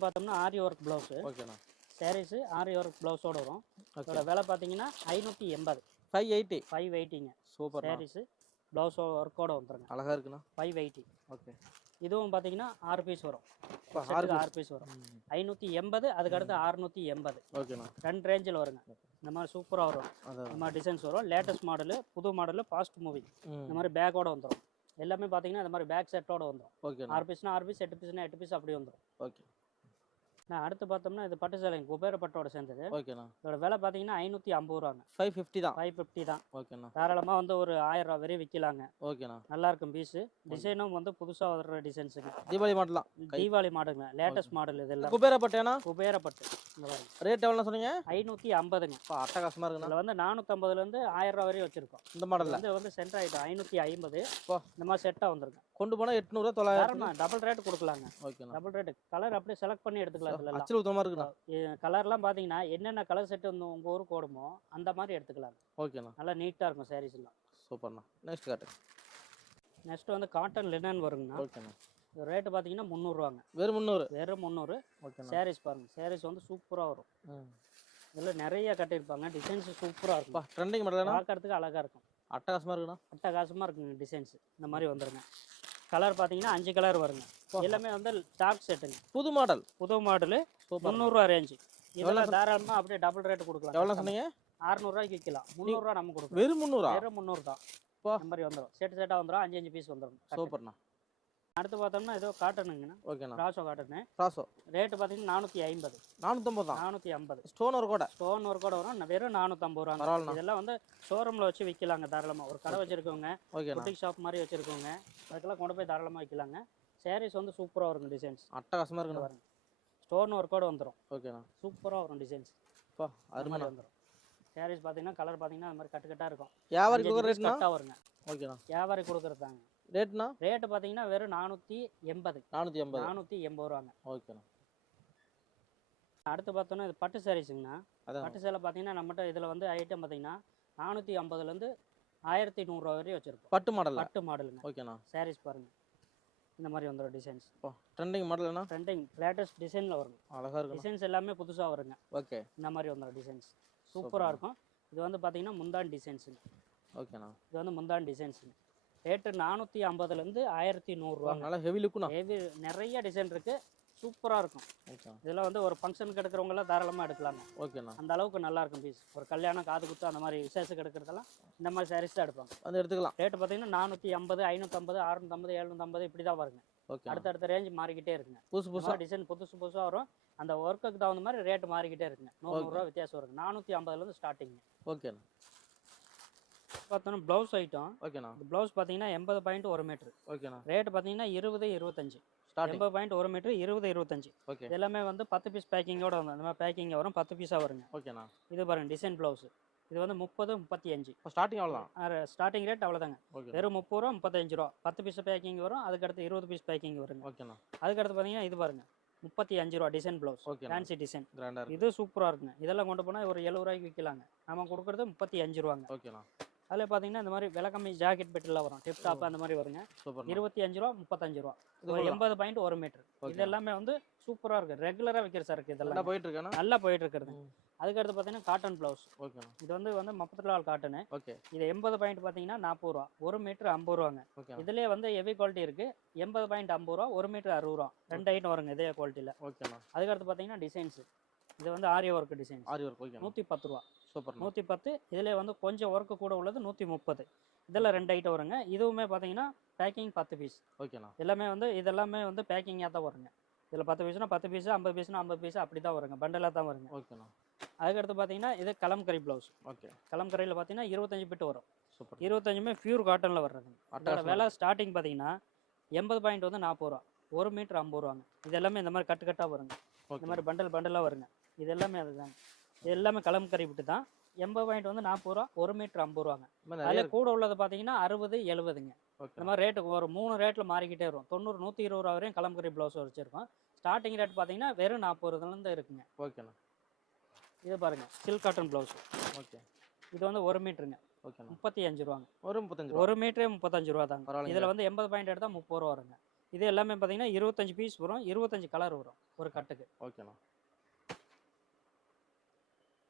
பார்த்தோம்னா ஆரி ஒர்க் ப்ளவுஸு ஓகேண்ணா சாரீஸு ஆரி ஒர்க் ப்ளவுஸோட வரும். ஓகே இதோட விலை பார்த்தீங்கன்னா ஐநூற்றி எண்பது. ஃபைவ் எயிட்டி ஃபைவ் எயிட்டிங்க சூப்பர் சாரீஸு ப்ளவுஸ் ஒர்க்கோட வந்துருங்க. அழகா இருக்குண்ணா. Five eighty okay. இதுவும் பார்த்தீங்கன்னா ஆறு பீஸ் வரும். ஆறு பீஸ் வரும். ஐநூற்றி எண்பது அதுக்கு அடுத்து அறுநூற்றி எண்பது. ஓகேண்ணா. ரெண்டு ரேஞ்சில் வருங்க. இந்த மாதிரி சூப்பராக வரும். இந்த மாதிரி டிசைன்ஸ் வரும். லேட்டஸ்ட் மாடலு புது மாடலு ஃபாஸ்ட் மூவி இந்த மாதிரி பேக்கோட வந்துடும் எல்லாமே பார்த்தீங்கன்னா இந்த மாதிரி பேக் செட்டோட வந்துடும் ஓகேண்ணா. ஆறு பீஸ்னா ஆறு பீஸ் எட்டு பீஸ்னா எட்டு பீஸ் அப்படி வந்துடும் ஓகே. நான் அடுத்து பார்த்தோம்னா இது பட்டு சேலைங்க குபேர பட்டோட சேர்ந்தது. ஓகேண்ணா. இதோட விலை பார்த்தீங்கன்னா ஐநூற்றி ஐம்பது ரூபாங்க. ஃபைவ் ஃபிஃப்டி தான். ஃபைவ் ஃபிஃப்டி தான். ஓகேண்ணா. தாராளமாக வந்து ஒரு ஆயிரம் ரூபா வரையும் விற்கலாங்க ஓகேண்ணா. நல்லா இருக்கும் பீஸு டிசைனும் வந்து புதுசாக வர்ற டிசைன்ஸுங்க தீபாவளி மாட்டலாம் தீபாவளி மாடலுங்க லேட்டஸ்ட் மாடல் இதெல்லாம் குபேர பட்டு. இந்த மாதிரி ரேட் எவ்வளோ சொன்னீங்க? ஐநூற்றி ஐம்பதுங்க. இப்போ அட்டகாசமாக இருக்குண்ணா. இதில் வந்து நானூற்றம்பதுலேருந்து ஆயிரம் ரூபா வரையும் வச்சுருக்கோம். இந்த மாடலில். வந்து வந்து சென்டர் ஐட்டம் ஐநூற்றி ஐம்பது. பா. இந்த மாதிரி செட்டாக வந்துருங்க கொண்டு போனால் எட்நூறுவா தொள்ளாயிரம் டபுள் ரேட் கொடுக்கலாங்க. ஓகேண்ணா. டபுள் ரேட் கலர் அப்படியே செலக்ட் பண்ணி எடுத்துக்கலாம் இதுல அச்சில் இருக்குண்ணா. கலர்லாம் பார்த்தீங்கன்னா என்னென்ன கலர் செட்டு வந்து உங்கள் ஊருக்கு ஓடுமோ அந்த மாதிரி எடுத்துக்கலாம் ஓகேண்ணா. நல்லா நீட்டாக இருக்கும் sarees எல்லாம். சூப்பர்ண்ணா. நெக்ஸ்ட் காட்டு நெக்ஸ்ட் வந்து காட்டன் லினன் வருங்கண்ணா. ஓகேண்ணா. ரேட்டு பார்த்தீங்கன்னா முந்நூறுவாங்க. வெறும் முந்நூறு? வெறும் முந்நூறு. ஓகேண்ணா. sarees பாருங்க. sarees வந்து சூப்பராக வரும். இதில் நிறைய கட்டியிருப்பாங்க. டிசைன்ஸ் சூப்பராக இருக்கும் ட்ரெண்டிங் மாடலண்ணா பார்க்கறதுக்கு அழகாக இருக்கும். அட்டகாசமாக இருக்குண்ணா. அட்டகாசமாக இருக்குங்க டிசைன்ஸ் இந்த மாதிரி வந்துருங்க. கலர் பார்த்தீங்கன்னா அஞ்சு கலர் வருங்க. எல்லாமே வந்து டாப் செட்டுங்க புது மாடல் புது மாடலு முந்நூறுரூவா ரேஞ்சு இதெல்லாம் தாராளமாக அப்படியே டபுள் ரேட் கொடுக்கலாம். எவ்வளோ சொன்னீங்க? அறுநூறுவாய்க்கு விற்கலாம். முந்நூறுரூவா நம்ம கொடுக்கலாம். வெறும் முந்நூறா? வெறும் முந்நூறு தான் பா. இந்த மாதிரி வந்துடும் செட்டு செட்டாக வந்துடும் அஞ்சு அஞ்சு பீஸ் வந்துடும் சூப்பர்ண்ணா. அடுத்து பார்த்தோம்னா ஏதோ காட்டனுங்கண்ணா ஓகேண்ணா. ராசோ காட்டனு ராசோ ரேட்டு பார்த்தீங்கன்னா நானூற்றி ஐம்பது. நானூற்றம்பது தான். நானூற்றி ஐம்பது. ஸ்டோன் ஒரு கூட. ஸ்டோன் ஒர்க்கோட வரும் ந- வெறும் நானூற்றம்பது ரூபா பரவாயில்லண்ணா. இதெல்லாம் வந்து ஷோரூமில் வச்சு விற்கலாங்க தாராளமாக ஒரு கடை வச்சுருக்கவங்க ஓகேண்ணா. புட்டிக் ஷாப் மாதிரி வச்சுருக்கவங்க அதுக்கெல்லாம் கொண்டு போய் தாராளமாக விற்கலாங்க சாரீஸ் வந்து சூப்பராக வரும் டிசைன்ஸ் அட்டகாசமாக இருக்குண்ணா. பாருங்க. ஸ்டோன் ஒர்க்கோட வந்துடும் ஓகேண்ணா. சூப்பராக வரும் டிசைன்ஸ் பா அது மாதிரி வந்துடும் சாரீஸ் பார்த்தீங்கன்னா கலர் பார்த்தீங்கன்னா அது மாதிரி கட்டு கட்டாக இருக்கும் வியாபாரிக்கு கொடுக்குற ரேட்னா? கட்டாக வருங்க. ஓகேண்ணா. வியாபாரி கொடுக்குறதாங்க ரேட்னா? ரேட்டு பார்த்தீங்கன்னா வெறும் நானூற்றி எண்பது. நானூற்றி எண்பது. நானூற்றி எண்பது ரூபாங்க. ஓகேண்ணா. அடுத்து பார்த்தோன்னா இது பட்டு சாரீஸுங்கண்ணா பட்டு சேலை பார்த்தீங்கன்னா நம்மகிட்ட இதில் வந்து ஐட்டம் பார்த்தீங்கன்னா நானூற்றி ஐம்பதுலேருந்து ஆயிரத்தி நூறுரூவா வரையும் வச்சுருக்கோம் பட்டு மாடலில் பட்டு மாடலுங்க. ஓகேண்ணா. சாரீஸ் பாருங்க. இந்த மாதிரி வந்துடும் டிசைன்ஸ் ட்ரெண்டிங் மாடல்னா ட்ரெண்டிங் லேட்டஸ்ட் டிசைனில் வரும் அழகாக இருக்குண்ணா. டிசைன்ஸ் எல்லாமே புதுசாக வருங்க. ஓகே. இந்த மாதிரி வந்துடும் டிசைன்ஸ் சூப்பராக இருக்கும். இது வந்து பார்த்தீங்கன்னா முந்தான் டிசைன்ஸுங்க ஓகேண்ணா. இது வந்து முந்தான் டிசைன்ஸுங்க ரேட்டு நானூற்றி ஐம்பதுலேருந்து ஆயிரத்தி நூறுரூவாங்க நல்லா ஹெவி லுக்குண்ணா ஹெவி நிறைய டிசைன் இருக்குது சூப்பராக இருக்கும். இதெல்லாம் வந்து ஒரு ஃபங்க்ஷனுக்கு எடுக்கிறவங்களாம் தாராளமாக எடுக்கலாங்க. ஓகேண்ணா அந்த அளவுக்கு நல்லா இருக்கும் பீஸ் ஒரு கல்யாணம் காது குத்து அந்த மாதிரி விசேஷத்துக்கு எடுக்கிறதெல்லாம் இந்த மாதிரி சாரீஸ் தான் எடுப்பாங்க. வந்து எடுத்துக்கலாம். ரேட்டு பார்த்தீங்கன்னா நானூற்றி ஐம்பது ஐநூற்றம்பது அறுநூற்றம்பது எழுநூற்றம்பது இப்படி தான் வருங்க ஓகே அடுத்தடுத்த ரேஞ்ச் மாறிக்கிட்டே இருக்குங்க. புதுசு புதுசாக டிசைன் புதுசு புதுசாக வரும். அந்த ஒர்க்குக்கு தகுந்த மாதிரி ரேட் மாறிக்கிட்டே இருக்குங்க. நூறு நூறுரூவா வித்தியாசம் வருங்க. நானூற்றி ஐம்பதுலேருந்து ஸ்டார்டிங் ஓகேண்ணா பார்த்தோன்னா ப்ளவுஸ் ஐட்டம் ஓகேண்ணா ப்ளவுஸ் பார்த்தீங்கன்னா எண்பது பாயிண்ட் ஒரு மீட்ரு ஓகேண்ணா ரேட் பார்த்தீங்கன்னா இருபது இருபத்தஞ்சு. எண்பது பாயிண்ட் ஒரு மீட்ரு இருபது இருபத்தஞ்சு. ஓகே எல்லாமே வந்து பத்து பீஸ் பேக்கிங்கோட வந்து அந்த மாதிரி பேக்கிங் வரும் பத்து பீஸாக வருங்க. ஓகேண்ணா இது பாருங்க டிசைன் ப்ளவுஸ் இது வந்து முப்பது முப்பத்தி அஞ்சு. இப்போ ஸ்டார்டிங் அவ்வளோதான் ஸ்டார்டிங் ரேட் அவ்வளோதாங்க ஓகே வெறும் முப்பது ரூபா முப்பத்தஞ்சு ரூபா. பத்து பீஸ் பேக்கிங் வரும் அதுக்கடுத்து இருபது பீஸ் பேக்கிங் வருங்க. ஓகேண்ணா அதுக்கடுத்து பார்த்தீங்கன்னா இது பாருங்க முப்பத்தி அஞ்சு ரூபா டிசைன் ப்ளவுஸ் ஓகேண்ணா ஃபேன்சி டிசைன் இது சூப்பராக இருக்குங்க. இதெல்லாம் கொண்டு போனால் ஒரு எழுபது ரூபாய்க்கு விற்கலாங்க நம்ம கொடுக்குறது முப்பத்தி அஞ்சு ரூபாங்க. ஓகேண்ணா அதில் பார்த்தீங்கன்னா இந்த மாதிரி விலை கம்மி ஜாக்கெட் பெட்டெல்லாம் வரும். டிப் டாப் அந்த மாதிரி வருங்க. இருபத்தி அஞ்சு ரூபா முப்பத்தஞ்சு ரூபா. இது ஒரு. எண்பது பாயிண்ட் ஒரு மீட்டர். இது எல்லாமே வந்து சூப்பராக இருக்கு. ரெகுலராக விற்கிற சரக்கு நல்லா இதெல்லாம். போயிட்டு இருக்கேண்ணா நல்லா போயிட்டு இருக்கிறது. அதுக்கடுத்து பார்த்தீங்கன்னா காட்டன் ப்ளவுஸ் ஓகேண்ணா. இது வந்து வந்து முப்பத்தி காட்டனு ஓகே. இது எண்பது பாயிண்ட் பார்த்தீங்கன்னா நாற்பது ரூபா. ஒரு மீட்டர் ஐம்பது ரூபாங்க. இதுலேயே வந்து ஹெவி குவாலிட்டி இருக்கு. எண்பது பாயிண்ட் ஐம்பது ரூபா ஒரு மீட்டர் அறுபது ரூபா. ரெண்டு ஐட்டம் வருங்க இதே குவாலிட்டியில் ஓகேண்ணா. அதுக்கடுத்து பார்த்தீங்கன்னா டிசைன்ஸ் இது வந்து ஆரிய ஒர்க் டிசைன்ஸ் ஆரி ஒர்க் ஓகேண்ணா. நூற்றி பத்து ரூபா. சூப்பர்ண்ணா நூற்றி பத்து இதில் வந்து கொஞ்சம் ஒர்க்கு கூட உள்ளது நூற்றி முப்பது இதில் ரெண்டு ஐட்டம் வருங்க. இதுவுமே பார்த்தீங்கன்னா பேக்கிங் பத்து பீஸ் ஓகேண்ணா. எல்லாமே வந்து இதெல்லாமே வந்து பேக்கிங்காக தான் வருங்க. இதில் பத்து பீஸ்னா பத்து பீஸ் ஐம்பது பீஸ்னா ஐம்பது பீஸ் அப்படி தான் வருங்க பண்டலாக தான் வருங்க. ஓகேண்ணா. அதுக்கடுத்து பார்த்தீங்கன்னா இது கலம்கரி ப்ளவுஸ் ஓகே. கலம்கரியில் பார்த்தீங்கன்னா இருபத்தஞ்சு பிட்டு வரும். சூப்பர். இருபத்தஞ்சுமே பியூர் காட்டனில் வர்றது இதோட அட்டகாசமா விலை ஸ்டார்டிங் பார்த்தீங்கன்னா எண்பது பாயிண்ட் வந்து நாற்பது ரூபா. ஒரு மீட்டர் ஐம்பது ரூபாங்க. இது எல்லாமே இந்த மாதிரி கட்டு கட்டாக வருங்க. இந்த மாதிரி பண்டல் பண்டலாக வருங்க. இது எல்லாமே அதுதாங்க. இது எல்லாமே கலம்கரி விட்டு தான். எண்பது பாயிண்ட் வந்து நாற்பது ரூபா ஒரு மீட்டர் ஐம்பது ரூபாங்க. அதில் கூட உள்ளது பார்த்தீங்கன்னா அறுபது எழுபதுங்க. இந்த ஓகே மாதிரி ரேட்டு ஒரு மூணு ரேட்டில் மாறிக்கிட்டே வரும். தொண்ணூறு நூற்றி இருபது ரூபா வரையும் கலம்கரி ப்ளவுஸ் வச்சுருக்கோம். ஸ்டார்டிங் ரேட் பார்த்தீங்கன்னா வெறும் நாற்பது ரூபாயிலேருந்து இருக்குங்க. ஓகேண்ணா. இது பாருங்க சில்க் காட்டன் ப்ளவுஸ் ஓகே. இது வந்து ஒரு மீட்டருங்க. ஓகேண்ணா. முப்பத்தி அஞ்சு ரூபாங்க. ஒரு முப்பத்தஞ்சு ஒரு மீட்டரே முப்பத்தஞ்சு ரூபா தாங்க. இதில் வந்து எண்பது பாயிண்ட் எடுத்தால் முப்பது ரூபா வருங்க. இது எல்லாமே பார்த்தீங்கன்னா இருபத்தஞ்சு பீஸ் வரும் இருபத்தஞ்சு கலர் வரும் ஒரு கட்டுக்கு ஓகேண்ணா.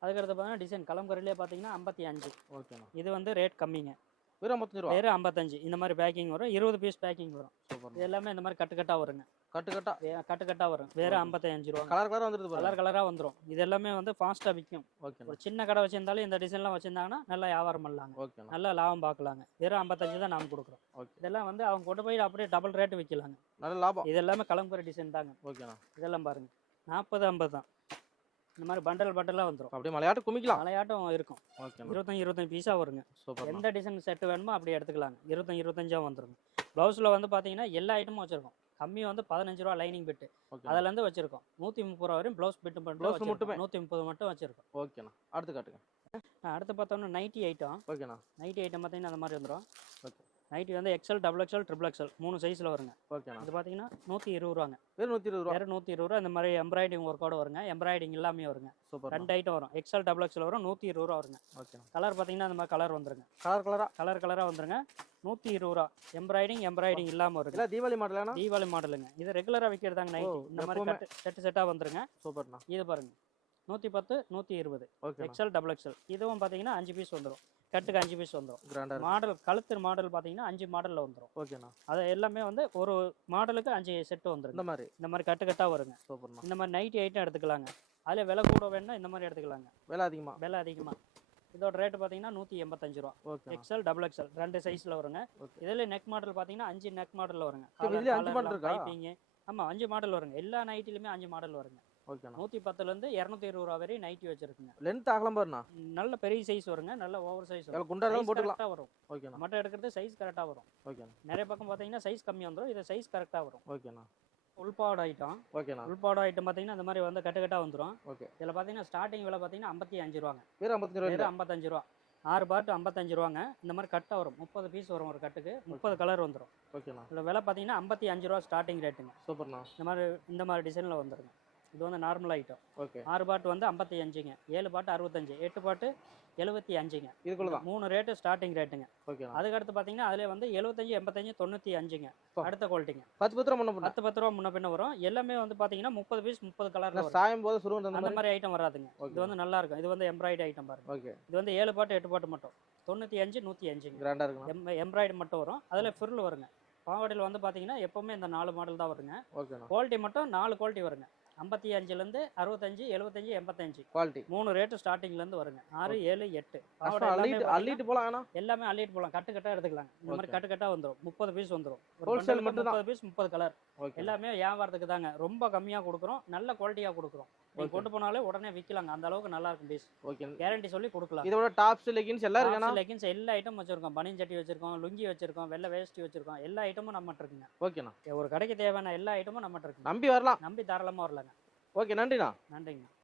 அதுக்கடுத்து பார்த்தீங்கன்னா டிசைன் கலம்கரிலே பார்த்தீங்கன்னா ஐம்பத்தி அஞ்சு. ஓகேண்ணா இது வந்து ரேட் கம்மிங்க. வெறும் ஐம்பத்தஞ்சு ரூபா? வேறு ஐம்பத்தஞ்சு. இந்த மாதிரி பேக்கிங் வரும். இருபது பீஸ் பேக்கிங் வரும். சூப்பர் இது எல்லாமே இந்த மாதிரி கட்டு கட்டாக வருங்க. கட்டு கட்டா வே- கட்டு கட்டாக வரும் வேறு ஐம்பத்தஞ்சு ரூபா கலர் கலர் வந்துருது கலர் கலராக வந்துடும் இது எல்லாமே வந்து ஃபாஸ்ட்டாக விற்கும். ஓகேண்ணா. ஒரு சின்ன கடை வச்சிருந்தாலும் இந்த டிசைன்லாம் வச்சிருந்தாங்கன்னா நல்லா வியாபாரம் பண்ணலாங்க. ஓகேண்ணா. நல்லா லாபம் பார்க்கலாங்க. வெறும் ஐம்பத்தஞ்சு தான் நாம் கொடுக்குறோம். ஓகே. இதெல்லாம் வந்து அவங்க கொண்டு போய் அப்படியே டபுள் ரேட்டு விற்கலாங்க நல்ல லாபம். இது எல்லாமே கலம்புற டிசைன் தாங்க. ஓகேண்ணா. இதெல்லாம் பாருங்க. நாற்பது ஐம்பது தான். இந்த மாதிரி பண்டல் பண்டலாக வந்துடும் அப்படியே மலையாட்டு குமிக்கலாம். மலையாட்டம் இருக்கும். ஓகேண்ணா இருபத்தஞ்சி இருபத்தஞ்சு பீஸாக வருங்க. சூப்பர் எந்த டிசைன் செட்டு வேணுமோ அப்படி எடுத்துக்கலாங்க. இருபத்தஞ்சி இருபத்தஞ்சா வந்துருங்க. ப்ளவுஸில் வந்து பார்த்தீங்கன்னா எல்லா ஐட்டமும் வச்சிருக்கோம். கம்மி வந்து பதினஞ்சு ரூபா லைனிங் பிட்டு ஓகே அதுலேருந்து வச்சிருக்கோம். நூற்றி முப்பது ரூபா வரையும் ப்ளவுஸ் பிட்டு மட்டும் மட்டுமே? நூற்றி முப்பது மட்டும் வச்சிருக்கோம். ஓகேண்ணா அடுத்து காட்டுங்க. அடுத்து பார்த்தோம்னா நைட்டி ஐட்டம் ஓகேண்ணா நைட்டி ஐட்டம் பார்த்தீங்கன்னா அந்த மாதிரி வந்துடும் ஓகே. நைட்டி வந்து XL double XL triple XL மூணு சைஸில் வருங்க. ஓகேண்ணா இது பார்த்தீங்கன்னா நூற்றி இருபது ரூபாங்க. வெறும் நூற்றி இருபது ரூபா? வேறு நூற்றி இருபது ரூபா. இந்த மாதிரி எம்ப்ராய்டிங் ஒர்க்கோட வருங்க. எம்ப்ராய்டிங் எல்லாமே வருங்க. சூப்பர் ரெண்டு ஐட்டம் வரும். எக்ஸல் டபுள் எக்ஸல் வரும். நூற்றி இருபது ரூபா வருங்க. ஓகேண்ணா கலர் பார்த்தீங்கன்னா இந்த மாதிரி கலர் வந்துருங்க. கலர் கலரா கலர் கலராக வந்துருங்க. நூற்றி இருபது ரூபா. எம்ப்ராய்டிஙங் எம்ப்ராய்டிங் இல்லாமல் இல்லை தீபாவளி மாடலாண்ணா தீபாவளி மாடலுங்க இது ரெகுலராக விற்கிறதாங்க நைட்டி ஓ, இந்த மாதிரி செட்டு செட்டாக வந்துருங்க. சூப்பர்ண்ணா. இது பாருங்க. நூற்றி பத்து நூற்றி இருபது. எக்ஸல் டபுள் எக்ஸல் இதுவும் பார்த்தீங்கன்னா அஞ்சு பீஸ் வந்துடும் கட்டுக்கு அஞ்சு பீஸ் வந்துடும் கிராண்டா மாடல் கழுத்து மாடல் பார்த்தீங்கன்னா அஞ்சு மாடலில் வந்துடும் ஓகேண்ணா. அது எல்லாமே வந்து ஒரு மாடலுக்கு அஞ்சு செட்டு வந்துருங்க இந்த மாதிரி. இந்த மாதிரி கட்டு கட்டாக வருங்க. சூப்பர்ண்ணா. இந்த மாதிரி நைட்டி ஐட்டம் எடுத்துக்கலாங்க. அதில் விலை கூட வேணும்னா இந்த மாதிரி எடுத்துக்கலாங்க. விலை அதிகமா? விலை அதிகமாக இதோட ரேட்டு பார்த்தீங்கன்னா நூற்றி எண்பத்தஞ்சு ரூபா. எக்ஸல் டபுள் எக்ஸல் ரெண்டு சைஸில் வருங்க. இதில் நெக் மாடல் பார்த்தீங்கன்னா அஞ்சு நெக் மாடலில் வருங்க. ஆமாம் அஞ்சு மாடல் வருங்க. எல்லா நைட்டிலுமே அஞ்சு மாடல் வருங்க. ஓகேண்ணா. நூற்றி பத்துலேருந்து இரநூத்தி இருபது ரூபா வரையும் நைட்டி வச்சிருக்குங்க. லென்த் அகலம் பாருண்ணா. நல்ல பெரிய சைஸ் வருங்க நல்ல ஓவர் சைஸ் எவ்வளோ குண்டா இருந்தாலும் போட்டுக்கலாம். வரும். ஓகேண்ணா. மட்டும் எடுக்கிறது சைஸ் கரெக்டாக வரும். ஓகேண்ணா. நிறைய பக்கம் பார்த்தீங்கன்னா சைஸ் கம்மி வந்துடும் இது சைஸ் கரெக்டாக வரும். ஓகேண்ணா. உள்பாவோட ஐட்டம் ஓகேண்ணா. உள்பாவோட ஐட்டம் பார்த்தீங்கன்னா இந்த மாதிரி வந்து கட்டு கட்டாக வந்துடும் ஓகே. இதில் பார்த்தீங்கன்னா ஸ்டார்டிங் விலை பார்த்தீங்கன்னா ஐம்பத்தி அஞ்சு ரூபாங்க. வெறும் ஐம்பத்தஞ்சு ரூபா ஐம்பத்தஞ்சு ரூபா. ஆறு பாட்டு ஐம்பத்தஞ்சு ரூபாங்க. இந்த மாதிரி கட்டாக வரும். முப்பது பீஸ் வரும் ஒரு கட்டுக்கு முப்பது கலர் வந்துடும் ஓகேண்ணா. இதில் விலை பார்த்தீங்கன்னா ஐம்பத்தி அஞ்சு ரூபா ஸ்டார்டிங் ரேட்டுங்க சூப்பர்ண்ணா. இந்த மாதிரி இந்த மாதிரி டிசைனில் வந்துருங்க. இது வந்து நார்மல் ஐட்டம் ஓகே ஆறு பாட்டு வந்து ஐம்பத்தி அஞ்சுங்க ஏழு பாட்டு அறுபத்தஞ்சு. எட்டு பாட்டு எழுபத்தி அஞ்சுங்க. இதுக்குள்ள தான் மூணு ரேட்டு ஸ்டார்டிங் ரேட்டுங்க ஓகேண்ணா அதுக்கடுத்து பார்த்தீங்கன்னா அதில் வந்து எழுபத்தஞ்சு எண்பத்தஞ்சு தொண்ணூற்றி அஞ்சுங்க. அடுத்த குவாலிட்டிங்க பத்து பத்து ரூபா போட்டேன் பத்து பத்து ரூபா முன்ன பின்ன வரும். எல்லாமே வந்து பார்த்தீங்கன்னா முப்பது பீஸ் முப்பது கலரில் வரும். சாயம் போது சுருவம் அந்த மாதிரி. ஐட்டம் வராதுங்க. இது ஓகே வந்து நல்லா இருக்கும் இது வந்து எம்ப்ராய்டு ஐட்டம் பாருங்க. ஓகே இது வந்து ஏழு பாட்டு எட்டு பாட்டு மட்டும். தொண்ணூற்றி அஞ்சு நூற்றி அஞ்சுங்க. கிராண்டா இருக்குண்ணா எம் எம்ப்ராய்டு மட்டும் வரும். அதில் ஃபிரில் வருங்க. பாவாடையில் வந்து பார்த்தீங்கன்னா எப்போவுமே இந்த நாலு மாடல் தான் வருங்க. குவாலிட்டி மட்டும் நாலு குவாலிட்டி வருங்க. ஐம்பத்தி அஞ்சுலேருந்து அறுபத்தஞ்சு எழுபத்தஞ்சு எண்பத்தஞ்சு. குவாலிட்டி மூணு ரேட்டு ஸ்டார்டிங்லேருந்து வருங்க. ஆறு ஏழு எட்டு. அள்ளிட்டு அள்ளிட்டு போலாம் ஆனா? எல்லாமே அள்ளிட்டு போகலாம். கட்டு கட்டாக எடுத்துக்கலாம் இந்த மாதிரி. கட்டு கட்டாக வந்துடும் முப்பது பீஸ் வந்துடும் மட்டும்தான். முப்பது பீஸ் முப்பது கலர் எல்லாமே வியாபாரத்துக்கு தாங்க. ரொம்ப கம்மியாக கொடுக்குறோம். நல்ல குவாலிட்டியாக கொடுக்குறோம். Okay. கொண்டு போனாலே உடனே விற்கலாங்க அந்த அளவுக்கு நல்லா இருக்கும் பீஸ் ஓகே கேரண்டி சொல்லி கொடுக்கலாம். இதோட டாப்ஸ் லெகின்ஸ் எல்லாம் இருக்காண்ணா லெகின்ஸ் எல்லா ஐட்டமும் வச்சிருக்கோம். பனியன் சட்டி வச்சிருக்கோம் லுங்கி வச்சிருக்கோம் வெள்ளை வேஷ்டி வச்சிருக்கோம். எல்லா ஐட்டமும் நம்மகிட்ட இருக்குங்க. ஓகேண்ணா ஒரு கடைக்கு தேவையான எல்லா ஐட்டமும் நம்மகிட்ட இருக்குங்க. நம்பி வரலாம். நம்பி தாராளமாக வரலாங்க. ஓகே நன்றிண்ணா. நன்றிங்க.